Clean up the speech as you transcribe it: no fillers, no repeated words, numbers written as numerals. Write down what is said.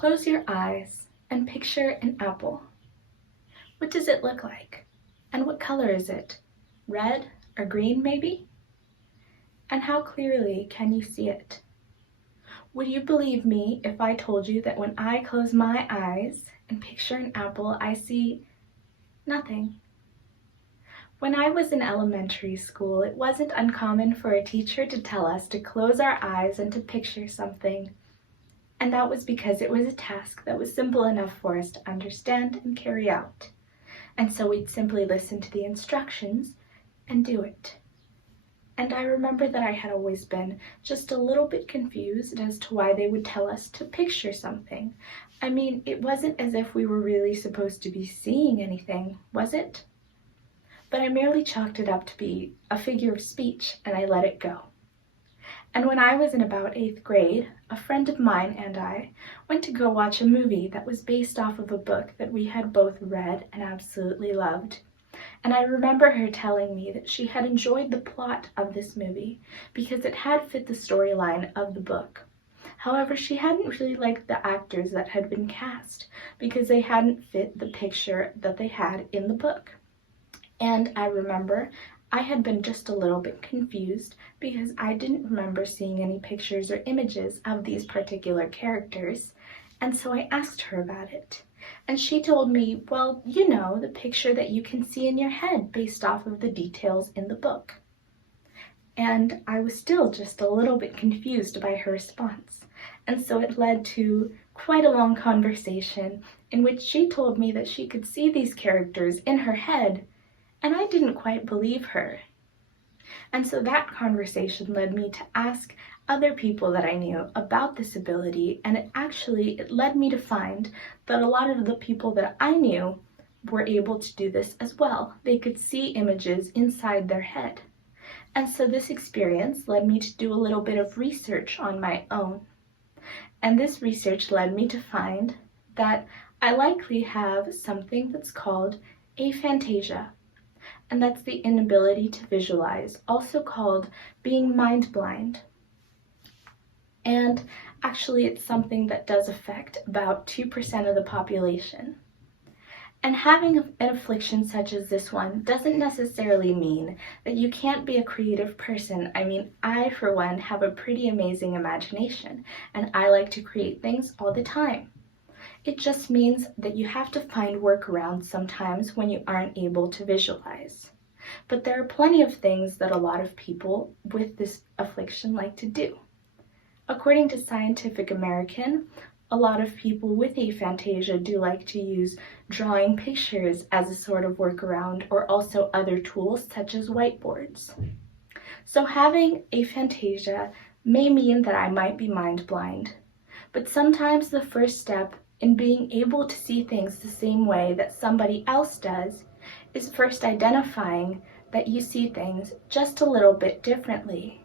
Close your eyes and picture an apple. What does it look like? And what color is it? Red or green maybe? And how clearly can you see it? Would you believe me if I told you that when I close my eyes and picture an apple, I see nothing? When I was in elementary school, it wasn't uncommon for a teacher to tell us to close our eyes and to picture something. And that was because it was a task that was simple enough for us to understand and carry out. And so we'd simply listen to the instructions and do it. And I remember that I had always been just a little bit confused as to why they would tell us to picture something. I mean, it wasn't as if we were really supposed to be seeing anything, was it? But I merely chalked it up to be a figure of speech, and I let it go. And when I was in about 8th grade, a friend of mine and I went to go watch a movie that was based off of a book that we had both read and absolutely loved. And I remember her telling me that she had enjoyed the plot of this movie because it had fit the storyline of the book. However, she hadn't really liked the actors that had been cast because they hadn't fit the picture that they had in the book. And I remember I had been just a little bit confused because I didn't remember seeing any pictures or images of these particular characters, and so I asked her about it. And she told me, well, you know, the picture that you can see in your head based off of the details in the book. And I was still just a little bit confused by her response. And so it led to quite a long conversation in which she told me that she could see these characters in her head, and I didn't quite believe her. And so that conversation led me to ask other people that I knew about this ability, and it led me to find that a lot of the people that I knew were able to do this as well. They could see images inside their head. And so this experience led me to do a little bit of research on my own. And this research led me to find that I likely have something that's called aphantasia. And that's the inability to visualize, also called being mind blind. And actually it's something that does affect about 2% of the population. And having an affliction such as this one doesn't necessarily mean that you can't be a creative person. I mean, I, for one, have a pretty amazing imagination, and I like to create things all the time. It just means that you have to find workarounds sometimes when you aren't able to visualize. But there are plenty of things that a lot of people with this affliction like to do. According to Scientific American, a lot of people with aphantasia do like to use drawing pictures as a sort of workaround, or also other tools such as whiteboards. So having aphantasia may mean that I might be mind blind, but sometimes the first step in being able to see things the same way that somebody else does is first identifying that you see things just a little bit differently.